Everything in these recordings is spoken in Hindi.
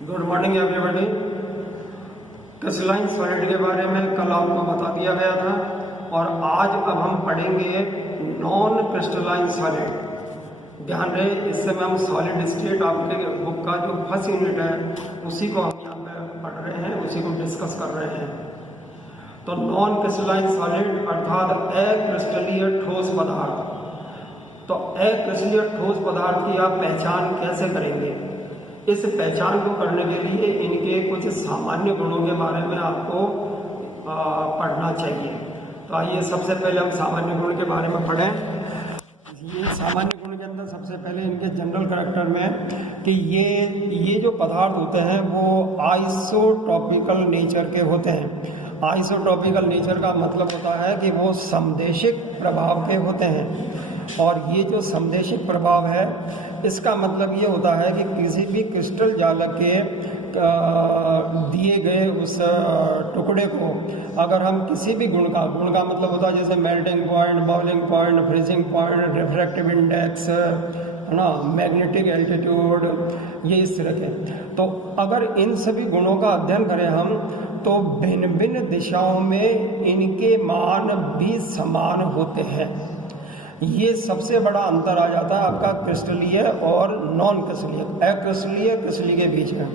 Good morning everybody. Crystalline solid के बारे में कल आपको बता दिया गया था और आज अब हम पढ़ेंगे नॉन क्रिस्टलाइन सॉलिड। ध्यान रहे, इस समय हम सॉलिड स्टेट आपके बुक का जो फर्स्ट यूनिट है उसी को हम यहाँ पे पढ़ रहे हैं, उसी को डिस्कस कर रहे हैं। तो नॉन क्रिस्टलाइन सॉलिड अर्थात अक्रिस्टलीय ठोस पदार्थ। तो अक्रिस्टलीय ठोस पदार्थ की आप पहचान कैसे करेंगे? इस पहचान को करने के लिए इनके कुछ सामान्य गुणों के बारे में आपको पढ़ना चाहिए। तो आइए सबसे पहले हम सामान्य गुण के बारे में पढ़ें। ये सामान्य गुण के अंदर सबसे पहले इनके जनरल कैरेक्टर में कि ये जो पदार्थ होते हैं वो आइसोटॉपिकल नेचर के होते हैं। आइसोटॉपिकल नेचर का मतलब होता है कि वो समदेशिक प्रभाव के होते हैं। और ये जो समदेशिक प्रभाव है इसका मतलब ये होता है कि किसी भी क्रिस्टल जालक के दिए गए उस टुकड़े को अगर हम किसी भी गुण का मतलब होता है जैसे melting point, boiling point, freezing point, refractive index, है ना, मैग्नेटिक एल्टीट्यूड, ये इस तरह के। तो अगर इन सभी गुणों का अध्ययन करें हम तो भिन्न भिन्न दिशाओं में इनके मान भी समान होते हैं। ये सबसे बड़ा अंतर आ जाता है आपका क्रिस्टलीय और नॉन क्रिस्टलीय, अक्रिस्टलीय क्रिस्टलीय के बीच में।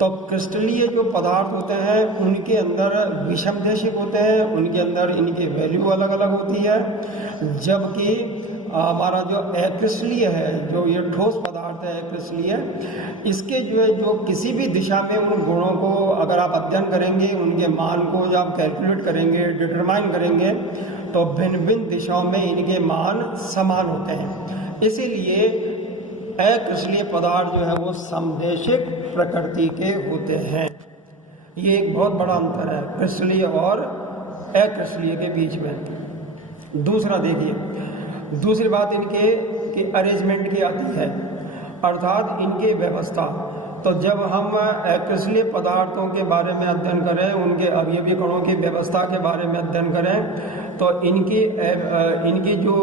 तो क्रिस्टलीय जो पदार्थ होते हैं उनके अंदर विषमदेशिक होते हैं, उनके अंदर इनकी वैल्यू अलग अलग होती है, जबकि हमारा जो अक्रिस्टलीय है, जो ये ठोस पदार्थ है अक्रिस्टलीय, इसके जो किसी भी दिशा में उन गुणों को अगर आप अध्ययन करेंगे, उनके मान को जब आप कैलकुलेट करेंगे, डिटरमाइन करेंगे, तो भिन्न भिन्न दिशाओं में इनके मान समान होते हैं। इसीलिए अक्रिस्टलीय पदार्थ जो है वो समदेशिक प्रकृति के होते हैं। ये एक बहुत बड़ा अंतर है क्रिस्टलीय और अक्रिस्टलीय के बीच में। दूसरा देखिए, दूसरी बात इनके की अरेंजमेंट की आती है, अर्थात इनकी व्यवस्था। तो जब हम अक्रिस्टलीय पदार्थों के बारे में अध्ययन करें, उनके अवयवी कणों की व्यवस्था के बारे में अध्ययन करें, तो इनकी जो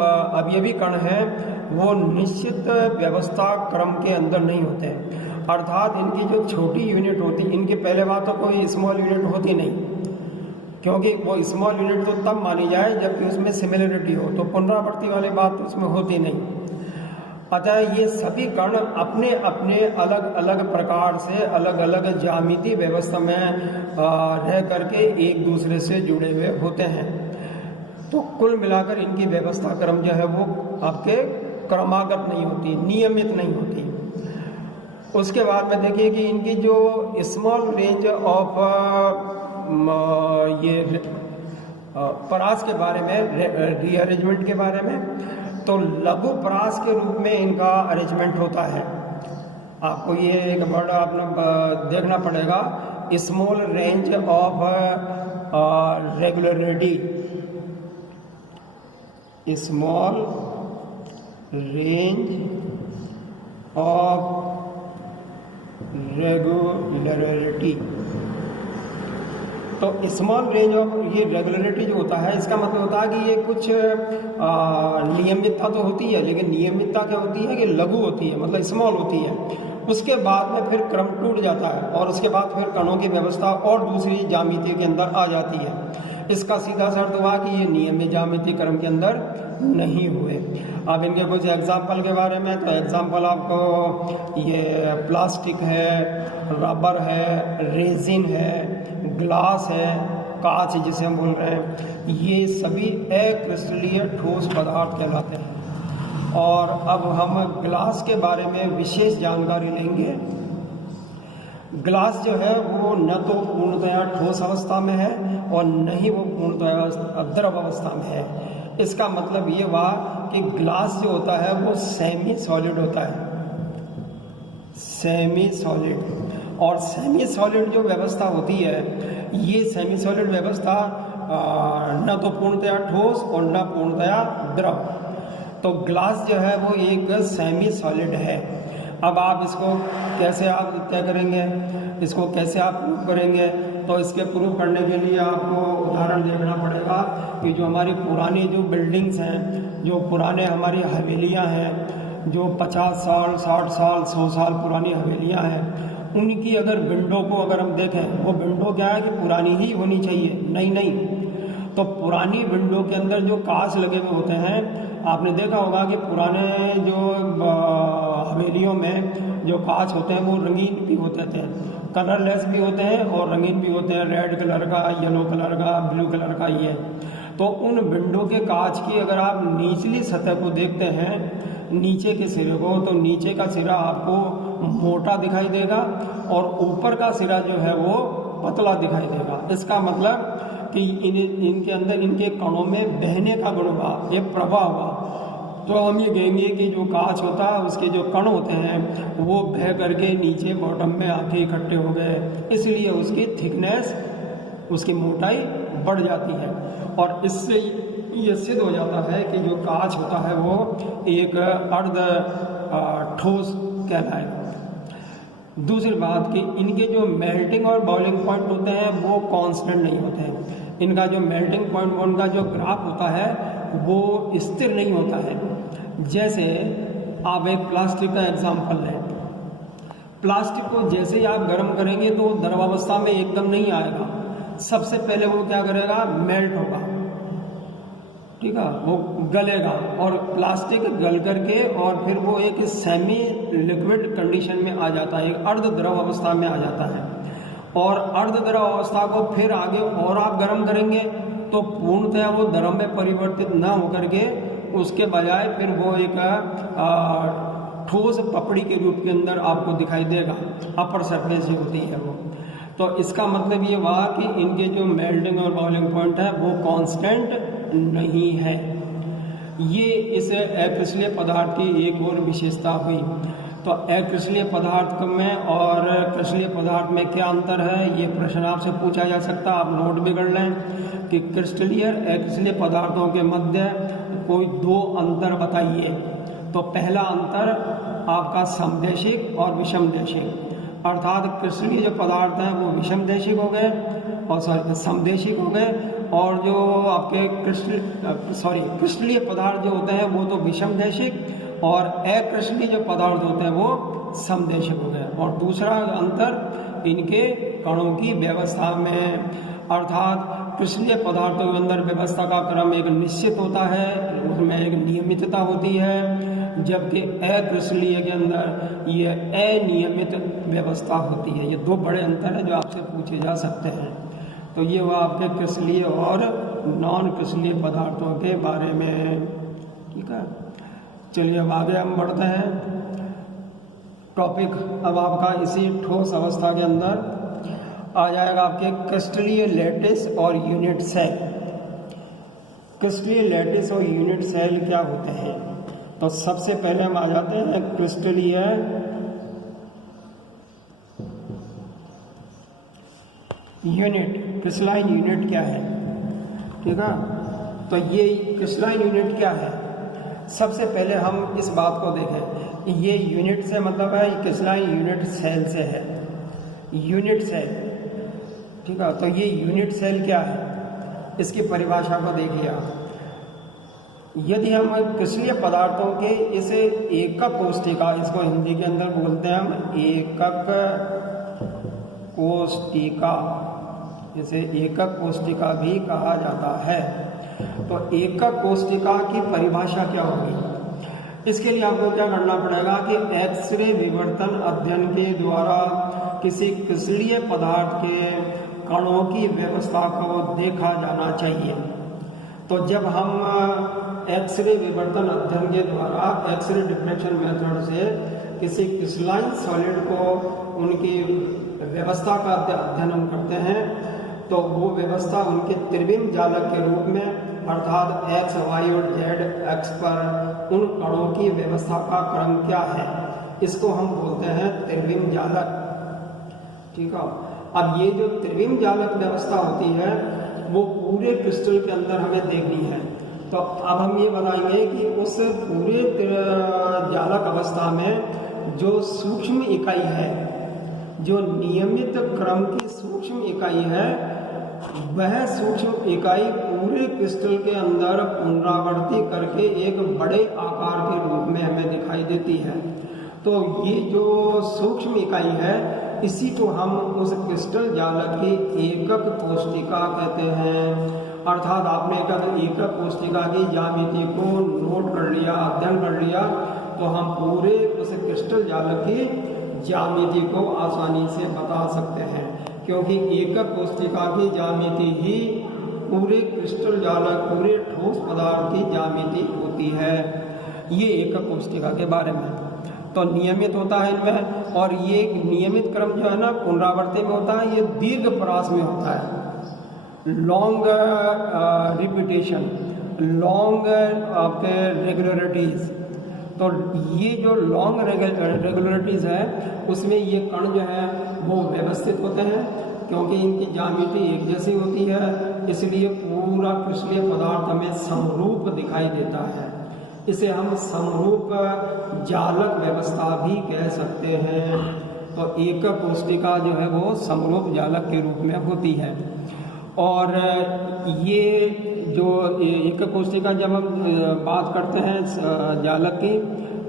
अवयवी कण हैं वो निश्चित व्यवस्था क्रम के अंदर नहीं होते हैं। अर्थात इनकी जो छोटी यूनिट होती, इनके पहले बात तो कोई स्मॉल यूनिट होती नहीं, क्योंकि वो स्मॉल यूनिट तो तब मानी जाए जबकि उसमें सिमिलरिटी हो, तो पुनरावृत्ति वाली बात तो उसमें होती नहीं। अतः ये सभी कण अपने अपने अलग अलग प्रकार से अलग अलग ज्यामितीय व्यवस्था में रह करके एक दूसरे से जुड़े हुए होते हैं। तो कुल मिलाकर इनकी व्यवस्था क्रम जो है वो आपके क्रमागत नहीं होती, नियमित नहीं होती। उसके बाद में देखिए कि इनकी जो स्मॉल रेंज ऑफ ये परास के बारे में, रीअरेंजमेंट के बारे में, तो लघु परास के रूप में इनका अरेंजमेंट होता है। आपको ये एक वर्ड आपने देखना पड़ेगा, small range of regularity, small range of regularity. तो स्मॉल रेंज ऑफ ये रेगुलरिटी जो होता है इसका मतलब होता है कि ये कुछ नियमितता तो होती है, लेकिन नियमितता क्या होती है कि लघु होती है, मतलब स्मॉल होती है। उसके बाद में फिर क्रम टूट जाता है और उसके बाद फिर कणों की व्यवस्था और दूसरी ज्यामिति के अंदर आ जाती है। इसका सीधा सा अर्थ हुआ कि ये नियमित ज्यामिति क्रम के अंदर नहीं हुए। अब इनके कुछ एग्जाम्पल के बारे में, तो एग्जाम्पल आपको ये प्लास्टिक है, रबर है, रेजिन है, ग्लास है, कांच जिसे हम बोल रहे हैं, ये सभी अक्रिस्टलीय ठोस पदार्थ कहलाते हैं। और अब हम ग्लास के बारे में विशेष जानकारी लेंगे। ग्लास जो है वो न तो पूर्णतया ठोस अवस्था में है और न ही वो पूर्णतया द्रव अवस्था में है। इसका मतलब ये हुआ कि ग्लास जो होता है वो सेमी सॉलिड होता है, सेमी सॉलिड। और सेमी सॉलिड जो व्यवस्था होती है, ये सेमी सॉलिड व्यवस्था न तो पूर्णतया ठोस और न पूर्णतया द्रव। तो ग्लास जो है वो एक सेमी सॉलिड है। अब आप इसको कैसे आप तय करेंगे, इसको कैसे आप प्रूव करेंगे? तो इसके प्रूव करने के लिए आपको उदाहरण देखना पड़ेगा कि जो हमारी पुरानी जो बिल्डिंग्स हैं, जो पुराने हमारी हवेलियां हैं, जो 50 साल, 60 साल, 100 साल पुरानी हवेलियां हैं, उनकी अगर विंडो को अगर हम देखें, वो विंडो क्या है कि पुरानी ही होनी चाहिए, नई नहीं। तो पुरानी विंडो के अंदर जो कांच लगे हुए होते हैं, आपने देखा होगा कि पुराने जो हवेलियों में जो कांच होते हैं वो रंगीन भी होते थे, कलरलेस भी होते हैं और रंगीन भी होते हैं, रेड कलर का, येलो कलर का, ब्लू कलर का। ये तो उन विंडो के कांच की अगर आप निचली सतह को देखते हैं, नीचे के सिरे को, तो नीचे का सिरा आपको मोटा दिखाई देगा और ऊपर का सिरा जो है वो पतला दिखाई देगा। इसका मतलब कि इनके अंदर इनके कणों में बहने का गुण हुआ, ये प्रवाह हुआ। तो हम ये कहेंगे कि जो कांच होता है उसके जो कण होते हैं वो बह करके नीचे बॉटम में आके इकट्ठे हो गए, इसलिए उसकी थिकनेस, उसकी मोटाई बढ़ जाती है और इससे ये सिद्ध हो जाता है कि जो कांच होता है वो एक अर्ध ठोस कहलाएगा। दूसरी बात कि इनके जो मेल्टिंग और बॉइलिंग पॉइंट होते हैं वो कांस्टेंट नहीं होते हैं। इनका जो मेल्टिंग पॉइंट, उनका जो ग्राफ होता है वो स्थिर नहीं होता है। जैसे आप एक प्लास्टिक का एग्जाम्पल लें, प्लास्टिक को जैसे ही आप गर्म करेंगे तो द्रवावस्था में एकदम नहीं आएगा, सबसे पहले वो क्या करेगा, मेल्ट होगा, ठीक है, वो गलेगा और प्लास्टिक गल करके और फिर वो एक सेमी लिक्विड कंडीशन में आ जाता है, एक अर्ध द्रव अवस्था में आ जाता है। और अर्ध द्रव अवस्था को फिर आगे और आप गर्म करेंगे तो पूर्णतः वो द्रव में परिवर्तित न होकर के उसके बजाय फिर वो एक ठोस पपड़ी के रूप के अंदर आपको दिखाई देगा, अपर सरफेस जो होती है वो। तो इसका मतलब ये हुआ कि इनके जो मेल्टिंग और बॉइलिंग पॉइंट है वो कांस्टेंट नहीं है। ये इस अक्रिस्टलीय पदार्थ की एक और विशेषता हुई। तो अक्रिस्टलीय पदार्थ में और क्रिस्टलीय पदार्थ में क्या अंतर है, ये प्रश्न आपसे पूछा जा सकता है, आप नोट भी कर लें कि क्रिस्टलीय और अक्रिस्टलीय पदार्थों के मध्य कोई दो अंतर बताइए। तो पहला अंतर आपका समदेशिक और विषमदेशिक, अर्थात क्रिस्टलीय जो पदार्थ हैं वो विषमदेशिक हो गए और समदेशिक हो गए, और जो आपके क्रिस्टलीय पदार्थ जो होते हैं वो तो विषमदेशिक और अक्रिस्टलीय जो पदार्थ होते हैं वो समदेशिक हो गए। और दूसरा अंतर इनके कणों की व्यवस्था में, अर्थात क्रिस्टलीय पदार्थों के अंदर व्यवस्था का क्रम एक निश्चित होता है, उसमें एक नियमितता होती है, जबकि अक्रिस्टलीय के अंदर ये अनियमित व्यवस्था होती है। ये दो बड़े अंतर हैं जो आपसे पूछे जा सकते हैं। तो ये हुआ आपके क्रिस्टलीय और नॉन क्रिस्टलीय पदार्थों के बारे में, ठीक है। चलिए अब आगे हम बढ़ते हैं। टॉपिक अब आपका इसी ठोस अवस्था के अंदर आ जाएगा आपके क्रिस्टलीय लैटिस और यूनिट सेल। क्रिस्टलीय लैटिस और यूनिट सेल क्या होते हैं? तो सबसे पहले हम आ जाते हैं क्रिस्टलीय यूनिट। क्रिस्टलाइन यूनिट क्या है, ठीक है। तो ये क्रिस्टलाइन यूनिट क्या है, सबसे पहले हम इस बात को देखें। ये यूनिट से मतलब है क्रिस्टलाइन यूनिट सेल से है, यूनिट सेल, ठीक है। तो ये यूनिट सेल क्या है, इसकी परिभाषा को देखिए आप। यदि हम क्रिस्टलीय पदार्थों के इस एकक कोष्ठिका, इसको हिंदी के अंदर बोलते हैं हम एकक कोष्ठिका, इसे एकक कोष्ठिका भी कहा जाता है। तो एकक कोष्ठिका की परिभाषा क्या होगी, इसके लिए आपको क्या करना पड़ेगा कि एक्सरे विवर्तन अध्ययन के द्वारा किसी क्रिस्टलीय पदार्थ के कणों की व्यवस्था को देखा जाना चाहिए। तो जब हम एक्सरे विवर्तन अध्ययन के द्वारा एक्सरे डिफ्रेक्शन मेथड से किसी क्रिस्टलाइन सॉलिड को उनकी व्यवस्था का अध्ययन हम करते हैं, तो वो व्यवस्था उनके त्रिविम जालक के रूप में, अर्थात एक्स, वाई और जेड एक्स पर उन कणों की व्यवस्था का क्रम क्या है, इसको हम बोलते हैं त्रिविम जालक, ठीक है। अब ये जो त्रिविम जालक व्यवस्था होती है वो पूरे क्रिस्टल के अंदर हमें देखनी है। तो अब हम ये बताएंगे कि उस पूरे जालक अवस्था में जो सूक्ष्म इकाई है, जो नियमित क्रम की सूक्ष्म इकाई है, वह सूक्ष्म इकाई पूरे क्रिस्टल के अंदर पुनरावृत्ति करके एक बड़े आकार के रूप में हमें दिखाई देती है। तो ये जो सूक्ष्म इकाई है इसी को हम उस क्रिस्टल जालक की एकक कोशिका कहते हैं। अर्थात आपने एकक कोशिका की ज्यामिति को नोट कर लिया, अध्ययन कर लिया, तो हम पूरे उस क्रिस्टल जालक की ज्यामिति को आसानी से बता सकते हैं, क्योंकि एकक कोशिका की ज्यामिति ही पूरे क्रिस्टल जालक, पूरे ठोस पदार्थ की ज्यामिति होती है। ये एकक कोशिका के बारे में तो नियमित होता है इनमें, और ये नियमित क्रम जो है ना पुनरावृत्ति में होता है, ये दीर्घ परास में होता है। लॉन्ग रिपीटेशन, लॉन्ग आपके रेगुलरिटीज, तो ये जो लॉन्ग रेगुलरिटीज है उसमें ये कण जो है वो व्यवस्थित होते हैं, क्योंकि इनकी ज्यामिति एक जैसी होती है, इसलिए पूरा क्रिस्टलीय पदार्थ हमें समरूप दिखाई देता है। इसे हम समरूप जालक व्यवस्था भी कह सकते हैं। तो एकक कोशिका जो है वो समरूप जालक के रूप में होती है। और ये जो एकक कोशिका जब हम बात करते हैं जालक की,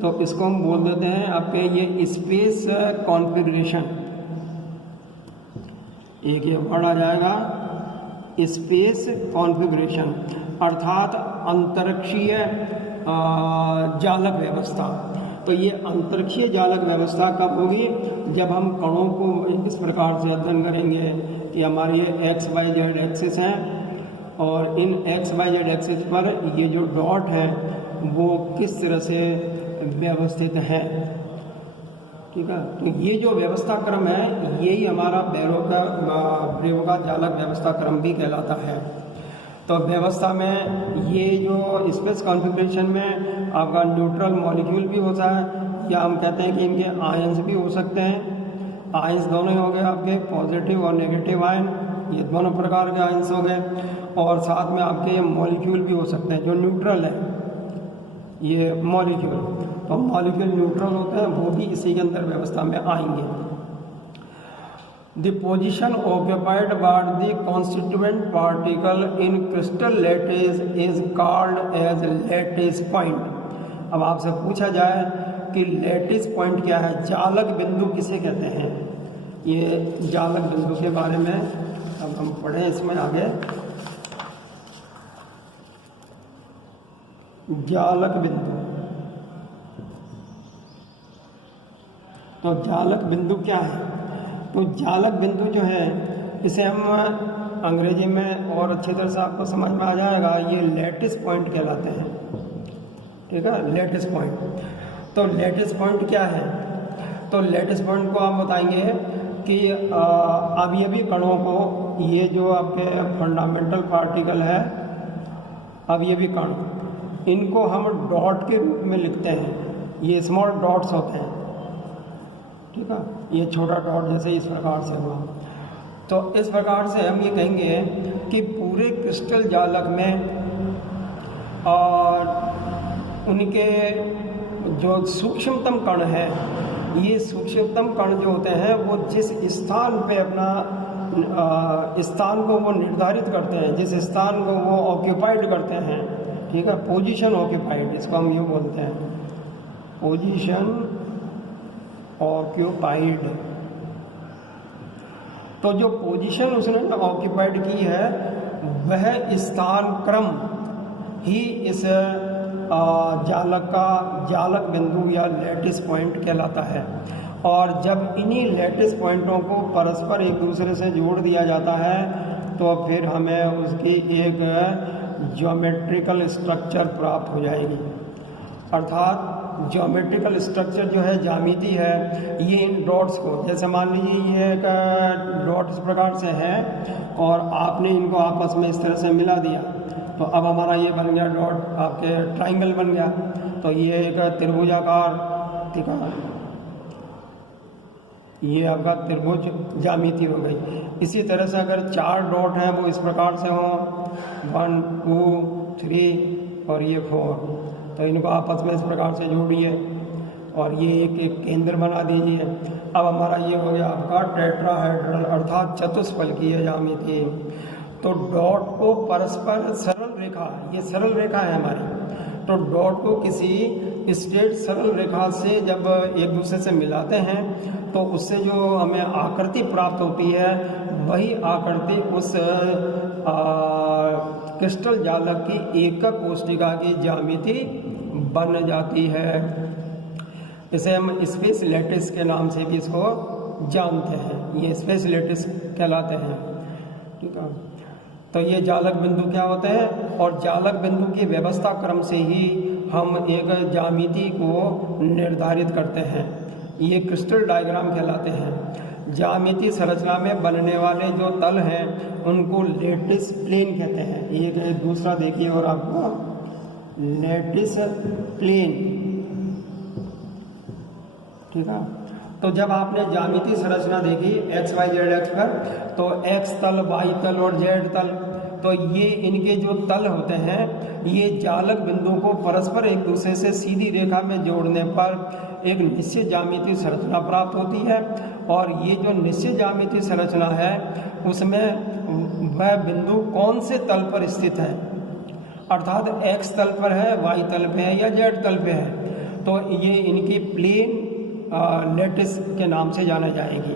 तो इसको हम बोल देते हैं आपके ये स्पेस कॉन्फ़िगरेशन। एक ये वर्ड आ जाएगा स्पेस कॉन्फ़िगरेशन, अर्थात अंतरिक्षीय जालक व्यवस्था। तो ये अंतरिक्षीय जालक व्यवस्था कब होगी? जब हम कणों को इस प्रकार से अध्ययन करेंगे कि हमारी ये एक्स वाई जेड एक्सिस हैं, और इन एक्स वाई जेड एक्सिस पर ये जो डॉट है वो किस तरह से व्यवस्थित है। ठीक है, तो ये जो व्यवस्था क्रम है यही हमारा ब्रेव का जालक व्यवस्था क्रम भी कहलाता है। तो व्यवस्था में ये जो स्पेस कॉन्फ़िगरेशन में आपका न्यूट्रल मॉलिक्यूल भी होता है, या हम कहते हैं कि इनके आयंस भी हो सकते हैं। आयंस दोनों ही हो गए आपके, पॉजिटिव और नेगेटिव आयन, ये दोनों प्रकार के आयंस हो गए। और साथ में आपके मॉलिक्यूल भी हो सकते हैं जो न्यूट्रल है, ये मॉलिक्यूल, तो मॉलिक्यूल न्यूट्रल होते हैं, वो भी इसी के अंदर व्यवस्था में आएंगे। The position occupied by the constituent particle in crystal lattice is called as lattice point। अब आपसे पूछा जाए कि लैटिस पॉइंट क्या है, जालक बिंदु किसे कहते हैं, ये जालक बिंदु के बारे में अब हम पढ़ें इसमें आगे। जालक बिंदु, तो जालक बिंदु क्या है? तो जालक बिंदु जो है इसे हम अंग्रेजी में और अच्छी तरह से आपको समझ में आ जाएगा, ये लैटिस पॉइंट कहलाते हैं। ठीक है, लैटिस पॉइंट। तो लैटिस पॉइंट क्या है? तो लैटिस पॉइंट को आप बताएंगे कि अवयवी कणों को, ये जो आपके फंडामेंटल पार्टिकल है अवयवी कण, इनको हम डॉट के रूप में लिखते हैं। ये स्मॉल डॉट्स होते हैं। ठीक है, ये छोटा डॉट जैसे इस प्रकार से हुआ। तो इस प्रकार से हम ये कहेंगे कि पूरे क्रिस्टल जालक में और उनके जो सूक्ष्मतम कण है, ये सूक्ष्मतम कण जो होते हैं वो जिस स्थान पे अपना स्थान को वो निर्धारित करते हैं, जिस स्थान को वो ऑक्यूपाइड करते हैं, ठीक है, पोजीशन ऑक्यूपाइड, इसको हम यूँ बोलते हैं, पोजीशन ऑक्यूपाइड। तो जो पोजीशन उसने ऑक्यूपाइड की है वह स्थान क्रम ही इस जालक का जालक बिंदु या लैटिस पॉइंट कहलाता है। और जब इन्हीं लैटिस पॉइंटों को परस्पर एक दूसरे से जोड़ दिया जाता है तो फिर हमें उसकी एक ज्योमेट्रिकल स्ट्रक्चर प्राप्त हो जाएगी। अर्थात ज्योमेट्रिकल स्ट्रक्चर जो है, ज्यामिति है, ये इन डॉट्स को, जैसे मान लीजिए ये एक डॉट इस प्रकार से है और आपने इनको आपस में इस तरह से मिला दिया, तो अब हमारा ये बन गया डॉट, आपके ट्राइंगल बन गया। तो ये एक त्रिभुजाकार, ठीक है, ये आपका त्रिभुज ज्यामिति हो गई। इसी तरह से अगर 4 डॉट हैं वो इस प्रकार से हों, 1 2 3 और ये 4, तो इनको आपस में इस प्रकार से जोड़िए और ये एक केंद्र बना दीजिए। अब हमारा ये हो गया आपका टेट्राहेड्रल अर्थात चतुष्फलकीय ज्यामिति। तो डॉट को परस्पर सरल रेखा, ये सरल रेखा है हमारी, तो डॉट को किसी स्ट्रेट सरल रेखा से जब एक दूसरे से मिलाते हैं तो उससे जो हमें आकृति प्राप्त होती है वही आकृति उस क्रिस्टल जालक की एकक कोष्ठिका की ज्यामिति बन जाती है। इसे हम स्पेस लैटिस के नाम से भी इसको जानते हैं, ये स्पेस लैटिस कहलाते हैं। ठीक है, तो ये जालक बिंदु क्या होते हैं, और जालक बिंदु की व्यवस्था क्रम से ही हम एक ज्यामिति को निर्धारित करते हैं, ये क्रिस्टल डायग्राम कहलाते हैं। ज्यामिति संरचना में बनने वाले जो तल हैं उनको लैटिस प्लेन कहते हैं। एक दूसरा देखिए और आपको लैटिस प्लेन। ठीक है, तो जब आपने ज्यामिति संरचना देखी एक्स वाई जेड एक्स पर, तो एक्स तल, वाई तल और जेड तल, तो ये इनके जो तल होते हैं ये जालक बिंदु को परस्पर एक दूसरे से सीधी रेखा में जोड़ने पर एक निश्चित ज्यामिति संरचना प्राप्त होती है। और ये जो निश्चित ज्यामिति संरचना है उसमें वह बिंदु कौन से तल पर स्थित है, अर्थात एक्स तल पर है, वाई तल पे है या जेड तल पे है, तो ये इनकी प्लेन लैटिस के नाम से जाने जाएगी।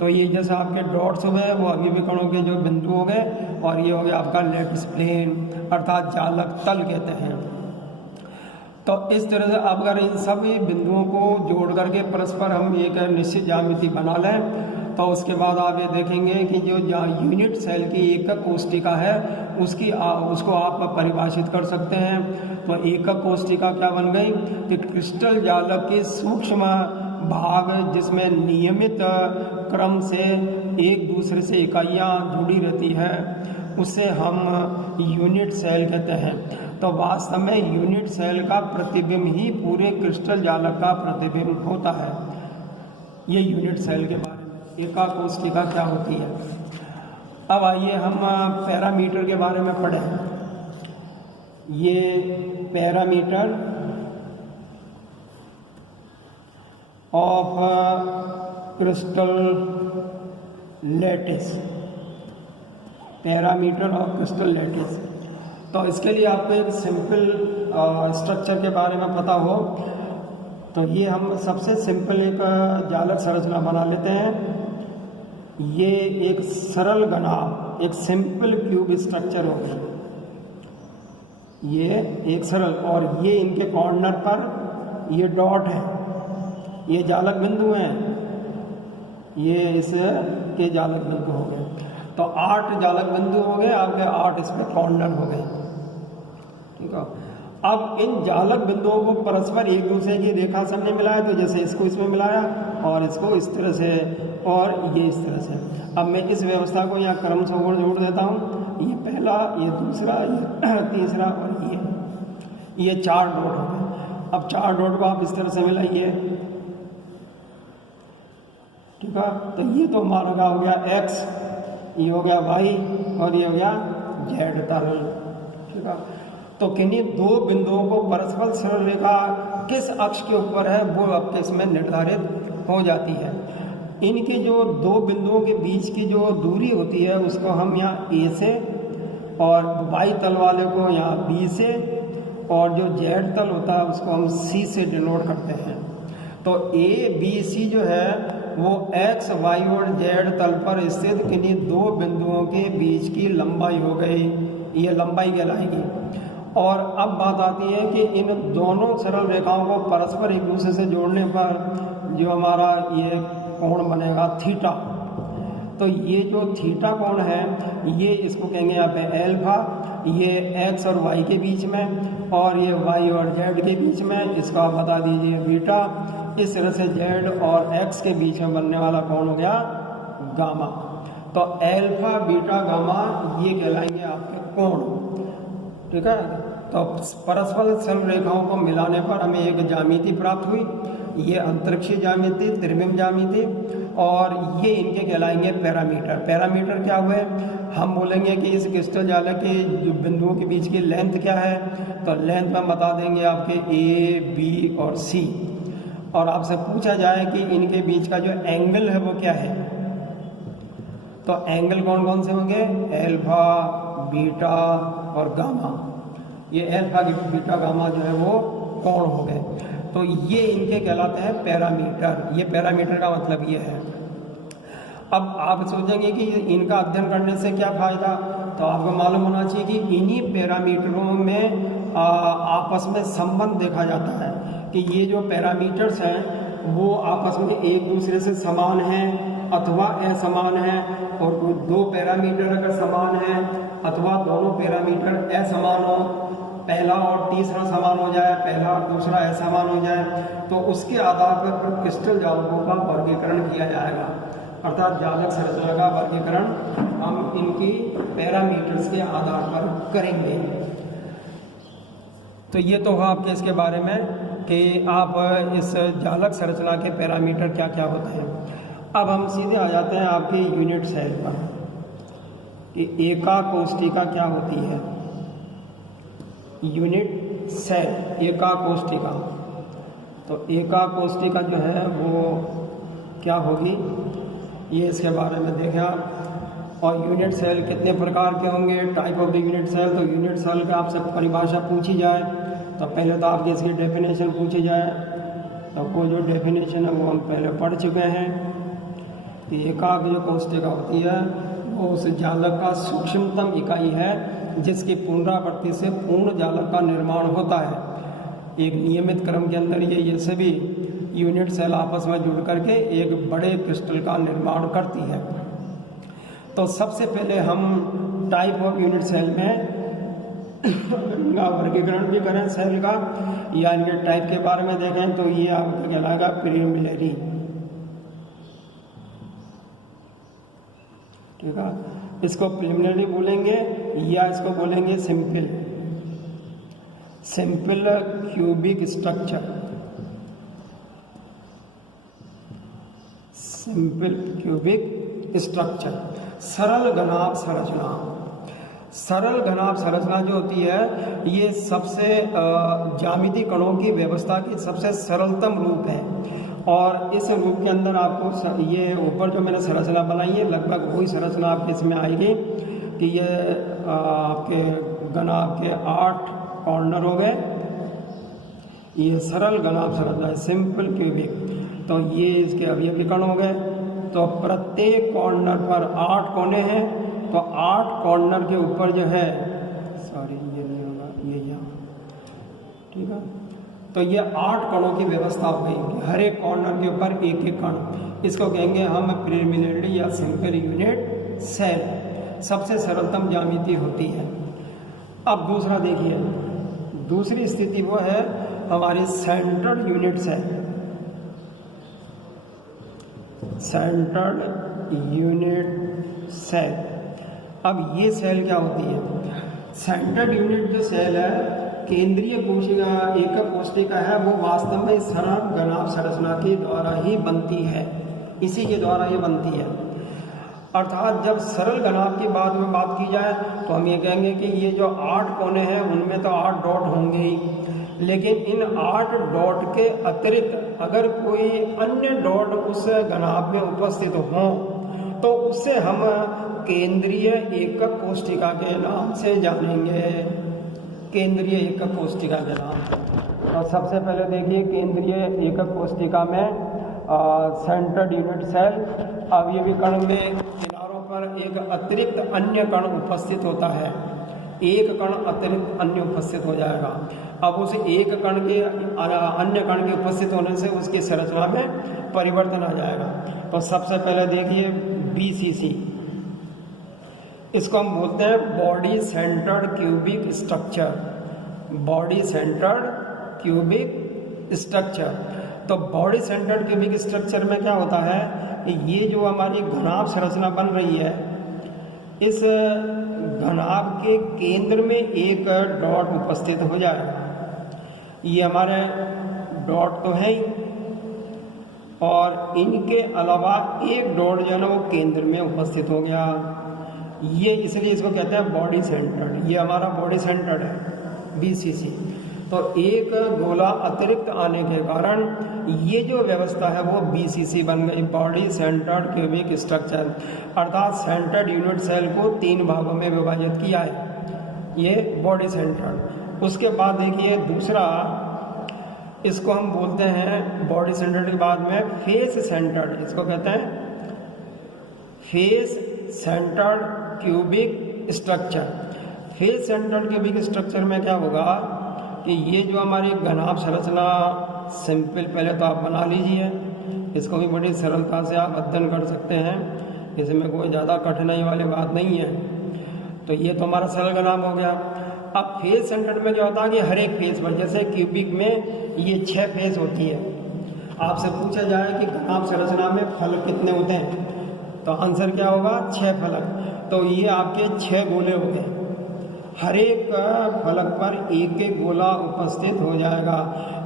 तो ये जैसे आपके डॉट्स हो गए वो अभिविकरणों के जो बिंदु हो गए, और ये हो गया आपका लैटिस प्लेन अर्थात जालक तल कहते हैं। तो इस तरह से अब अगर इन सभी बिंदुओं को जोड़ करके परस्पर हम एक निश्चित ज्यामिति बना लें तो उसके बाद आप ये देखेंगे कि जो यूनिट सेल की एकक कोष्ठिका है उसको आप परिभाषित कर सकते हैं। तो एकक कोष्ठिका क्या बन गई कि क्रिस्टल जालक के सूक्ष्म भाग जिसमें नियमित क्रम से एक दूसरे से इकाइयाँ जुड़ी रहती है उसे हम यूनिट सेल कहते हैं। तो वास्तव में यूनिट सेल का प्रतिबिंब ही पूरे क्रिस्टल जालक का प्रतिबिंब होता है। ये यूनिट सेल के बारे में एकक कोष्ठिका क्या होती है। अब आइए हम पैरामीटर के बारे में पढ़ें। ये parameter of crystal lattice, parameter of crystal lattice. तो इसके लिए आपको एक सिंपल स्ट्रक्चर के बारे में पता हो तो ये हम सबसे सिंपल एक जालक संरचना बना लेते हैं। ये एक सरल घनाभ, एक सिंपल क्यूब स्ट्रक्चर होगी, ये एक सरल, और ये इनके कॉर्नर पर ये डॉट है, ये जालक बिंदु हैं, ये इसके जालक बिंदु हो गए। तो 8 जालक बिंदु हो गए आपके, 8 इस पे कॉर्नर हो गए। ठीक है, अब इन जालक बिंदुओं को परस्पर एक दूसरे की रेखा से हमने मिलाया, तो जैसे इसको इसमें मिलाया और इसको इस तरह से और ये इस तरह से। अब मैं इस व्यवस्था को यहाँ क्रम से ऊपर जोड़ देता हूँ, ये पहला, ये दूसरा, ये तीसरा और ये 4 डॉट हो गए। अब 4 डॉट को आप इस तरह से मिलाइए। ठीक है, तो ये तो हमारा क्या हो गया एक्स, ये हो गया वाई और ये हो गया जेड तल। ठीक है, तो किन्हीं 2 बिंदुओं को परस्पर सरल रेखा किस अक्ष के ऊपर है वो आपके इसमें निर्धारित हो जाती है। इनके जो 2 बिंदुओं के बीच की जो दूरी होती है उसको हम यहाँ ए से, और वाई तल वाले को यहाँ बी से, और जो जेड तल होता है उसको हम सी से डिनोट करते हैं। तो ए बी सी जो है वो एक्स वाई और जेड तल पर स्थित किन्हीं 2 बिंदुओं के बीच की लंबाई हो गई, ये लंबाई कहलाएगी। और अब बात आती है कि इन दोनों सरल रेखाओं को परस्पर एक दूसरे से जोड़ने पर जो हमारा ये कोण बनेगा थीटा। तो ये जो थीटा कोण है ये इसको कहेंगे यहाँ पे एल्फा, ये एक्स और वाई के बीच में, और ये वाई और जेड के बीच में, इसको आप बता दीजिए बीटा। इस तरह से जेड और एक्स के बीच में बनने वाला कोण हो गया गामा। तो एल्फा बीटा गामा ये कहलाएंगे आपके कोण। ठीक है, तो परस्पर सरल रेखाओं को मिलाने पर हमें एक ज्यामिति प्राप्त हुई, ये अंतरिक्षीय ज्यामिति, त्रिविम ज्यामिति, और ये इनके कहलाएंगे पैरामीटर। पैरामीटर क्या हुए, हम बोलेंगे कि इस क्रिस्टल जालक के जो बिंदुओं के बीच की लेंथ क्या है, तो लेंथ में बता देंगे आपके ए बी और सी। और आपसे पूछा जाए कि इनके बीच का जो एंगल है वो क्या है, तो एंगल कौन कौन से होंगे, एल्फा बीटा और गामा। ये एल्फा बीटा गामा जो है वो कोण हो गए। तो ये इनके कहलाते हैं पैरामीटर। ये पैरामीटर का मतलब ये है। अब आप सोचेंगे कि इनका अध्ययन करने से क्या फ़ायदा, तो आपको मालूम होना चाहिए कि इन्हीं पैरामीटरों में आपस में संबंध देखा जाता है कि ये जो पैरामीटर्स हैं वो आपस में एक दूसरे से समान हैं अथवा असमान हैं, और कोई दो पैरामीटर अगर समान हैं अथवा दोनों पैरामीटर असमान हो, पहला और तीसरा समान हो जाए, पहला और दूसरा असमान हो जाए, तो उसके आधार पर क्रिस्टल जालकों का वर्गीकरण किया जाएगा। अर्थात जालक संरचना का वर्गीकरण हम इनकी पैरामीटर्स के आधार पर करेंगे। तो ये तो हुआ आपके इसके बारे में कि आप इस जालक संरचना के पैरामीटर क्या क्या होते हैं। अब हम सीधे आ जाते हैं आपके यूनिट सेल पर कि एका कोष्ठिका क्या होती है। यूनिट सेल एका कोष्ठिका, तो एका कोष्ठिका जो है वो क्या होगी, ये इसके बारे में देखें आप। और यूनिट सेल कितने प्रकार के होंगे, type of the unit cell. तो यूनिट सेल का आपसे परिभाषा पूछी जाए तो पहले तो आपकी इसकी डेफिनेशन पूछी जाए, तो वो जो डेफिनेशन है वो हम पहले पढ़ चुके हैं कि एकाक जो कोष्ठिका होती है वो उस जालक का सूक्ष्मतम इकाई है जिसकी पुनरावृत्ति से पूर्ण जालक का निर्माण होता है। एक नियमित क्रम के अंदर ये सभी यूनिट सेल आपस में जुड़ करके एक बड़े क्रिस्टल का निर्माण करती है। तो सबसे पहले हम टाइप ऑफ यूनिट सेल में इनका वर्गीकरण भी करें सेल का या इनके टाइप के बारे में देखें तो ये आपका कहलाएगा प्रीलिमिनरी। ठीक है, इसको प्रीलिमिनरी बोलेंगे या इसको बोलेंगे simple cubic structure. Simple cubic structure, सरल घनाभ संरचना। सरल घनाभ संरचना जो होती है ये सबसे ज्यामितीय कणों की व्यवस्था की सबसे सरलतम रूप है, और इस रूप के अंदर आपको ये ऊपर जो मैंने संरचना बनाई है लगभग वही संरचना आपके इसमें आएगी कि ये आपके घनाभ के 8 कॉर्नर हो गए। ये सरल घनाभ संरचना है, सिंपल क्यूबिक। तो ये इसके अवयवी कण हो गए। तो प्रत्येक कॉर्नर पर 8 कोने हैं, तो 8 कॉर्नर के ऊपर जो है, सॉरी ये नहीं होगा, ये यहाँ, ठीक है। तो ये 8 कणों की व्यवस्था हो गई, हर एक कॉर्नर के ऊपर एक एक कण। इसको कहेंगे हम प्रीलिमिनरी या सिंपल यूनिट सेल। सबसे सरलतम ज्यामिति होती है। अब दूसरा देखिए, दूसरी स्थिति वो है हमारी central unit cell. Central unit cell. अब ये सेल क्या होती है? सेंट्रल यूनिट जो सेल है केंद्रीय कोशिका एकक कोशिका है, वो वास्तव में सरल घनाभ संरचना के द्वारा ही बनती है, इसी के द्वारा ये बनती है। अर्थात जब सरल घनाभ की बात की जाए तो हम ये कहेंगे कि ये जो 8 कोने हैं उनमें तो 8 डॉट होंगे ही, लेकिन इन 8 डॉट के अतिरिक्त अगर कोई अन्य डॉट उस घनाभ में उपस्थित हो तो उससे हम केंद्रीय एकक कोशिका के नाम से जानेंगे, केंद्रीय एकक कोशिका के नाम। और सबसे पहले देखिए केंद्रीय एकक कोशिका में सेंट्रल यूनिट सेल, अवयवी कण में किनारों पर एक अतिरिक्त अन्य कण उपस्थित होता है, एक कण अतिरिक्त अन्य उपस्थित हो जाएगा। अब उस एक कण के अन्य कण के उपस्थित होने से उसकी संरचना में परिवर्तन आ जाएगा। तो सबसे पहले देखिए BCC, इसको हम बोलते हैं body centred cubic structure. Body centred cubic structure. तो बॉडी सेंटर्ड क्यूबिक स्ट्रक्चर में क्या होता है कि ये जो हमारी घनाभ संरचना बन रही है, इस घनाभ के केंद्र में एक डॉट उपस्थित हो जाएगा। ये हमारे डॉट तो है ही, और इनके अलावा एक डॉट जो है ना वो केंद्र में उपस्थित हो गया। ये इसलिए इसको कहते हैं बॉडी सेंटर्ड। ये हमारा बॉडी सेंटर्ड है BCC। तो एक गोला अतिरिक्त आने के कारण ये जो व्यवस्था है वो BCC बन गई, बॉडी सेंटर्ड क्यूबिक स्ट्रक्चर। अर्थात सेंटर्ड यूनिट सेल को 3 भागों में विभाजित किया है, ये बॉडी सेंटर्ड। उसके बाद देखिए दूसरा इसको हम बोलते हैं बॉडी सेंटर्ड के बाद में फेस सेंटर्ड, इसको कहते हैं face centred cubic structure. Face centred cubic structure में क्या होगा कि ये जो हमारी घनाभ संरचना सिंपल पहले तो आप बना लीजिए, इसको भी बड़ी सरलता से आप अध्ययन कर सकते हैं, इसमें कोई ज़्यादा कठिनाई वाली बात नहीं है। तो ये तो हमारा सरल घनाभ हो गया। अब फेस सेंटर में क्या होता है कि हर एक फेस पर, जैसे क्यूबिक में ये 6 फेस होती है, आपसे पूछा जाए कि घनाभ संरचना में फलक कितने होते हैं तो आंसर क्या होगा 6 फलक। तो ये आपके 6 गोले हो गए, हर एक फलक पर एक एक गोला उपस्थित हो जाएगा,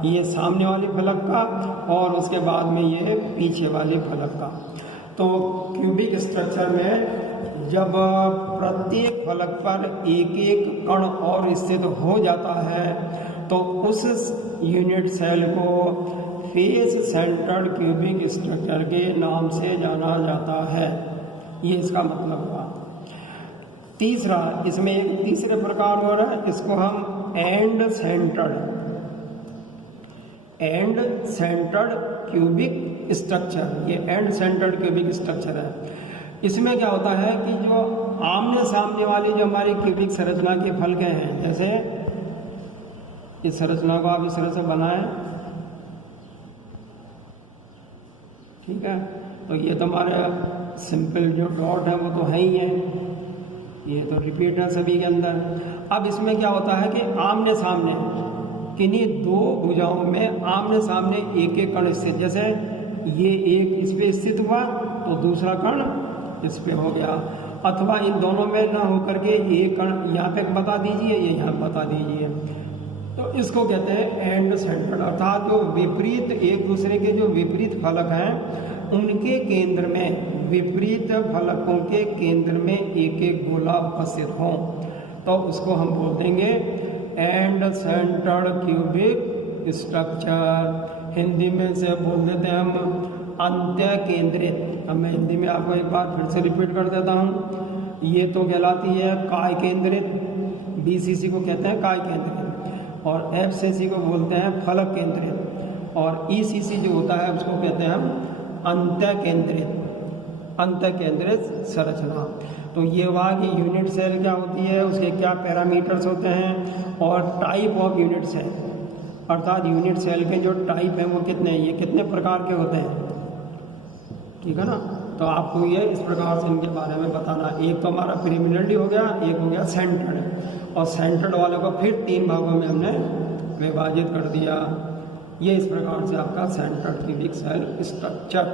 ये सामने वाली फलक का और उसके बाद में ये पीछे वाली फलक का। तो क्यूबिक स्ट्रक्चर में जब प्रत्येक फलक पर एक एक कण और स्थित हो जाता है तो उस यूनिट सेल को फेस सेंटर्ड क्यूबिक स्ट्रक्चर के नाम से जाना जाता है। ये इसका मतलब हुआ। तीसरा, इसमें एक तीसरे प्रकार हो रहा है, इसको हम एंड सेंटर्ड क्यूबिक स्ट्रक्चर, ये एंड सेंटर्ड क्यूबिक स्ट्रक्चर है। इसमें क्या होता है कि जो आमने सामने वाली जो हमारी क्यूबिक संरचना के फलके हैं, जैसे इस संरचना को आप इस तरह से बनाएं, ठीक है, तो ये तो हमारे सिंपल जो डॉट है वो तो है ही है, ये तो रिपीट है सभी के अंदर। अब इसमें क्या होता है कि आमने सामने किन्हीं 2 भुजाओं में आमने सामने एक एक कण स्थित, जैसे ये एक इस पे स्थित हुआ तो दूसरा कण इस पे हो गया, अथवा इन दोनों में ना होकर के एक कण यहाँ पे बता दीजिए, ये यहाँ बता दीजिए, तो इसको कहते हैं एंड सेंटर्ड। अर्थात जो विपरीत एक दूसरे के जो विपरीत फलक हैं उनके केंद्र में, विपरीत फलकों के केंद्र में एक एक गोला उपस्थित हों तो उसको हम बोल देंगे and centred cubic structure. Hindi में से बोल देते हैं हम अंत्य केंद्रित। अब मैं हिंदी में आपको एक बार फिर से रिपीट कर देता हूँ, ये तो कहलाती है काय केंद्रित, BCC को कहते हैं काय केंद्रित, और FCC को बोलते हैं फलक केंद्रित, और ECC जो होता है उसको कहते हैं हम अंत्य केंद्रित संरचना। तो ये हुआ कि यूनिट सेल क्या होती है, उसके क्या पैरामीटर्स होते हैं, और टाइप ऑफ यूनिट सेल, अर्थात यूनिट सेल के जो टाइप हैं वो कितने हैं, ये कितने प्रकार के होते हैं, ठीक है ना। तो आपको ये इस प्रकार से इनके बारे में बताना। एक तो हमारा प्रीमिनरी हो गया, एक हो गया सेंटर्ड, और सेंटर्ड वाले को फिर 3 भागों में हमने विभाजित कर दिया। ये इस प्रकार से आपका सेंटर्ड क्यूबिक सेल स्ट्रक्चर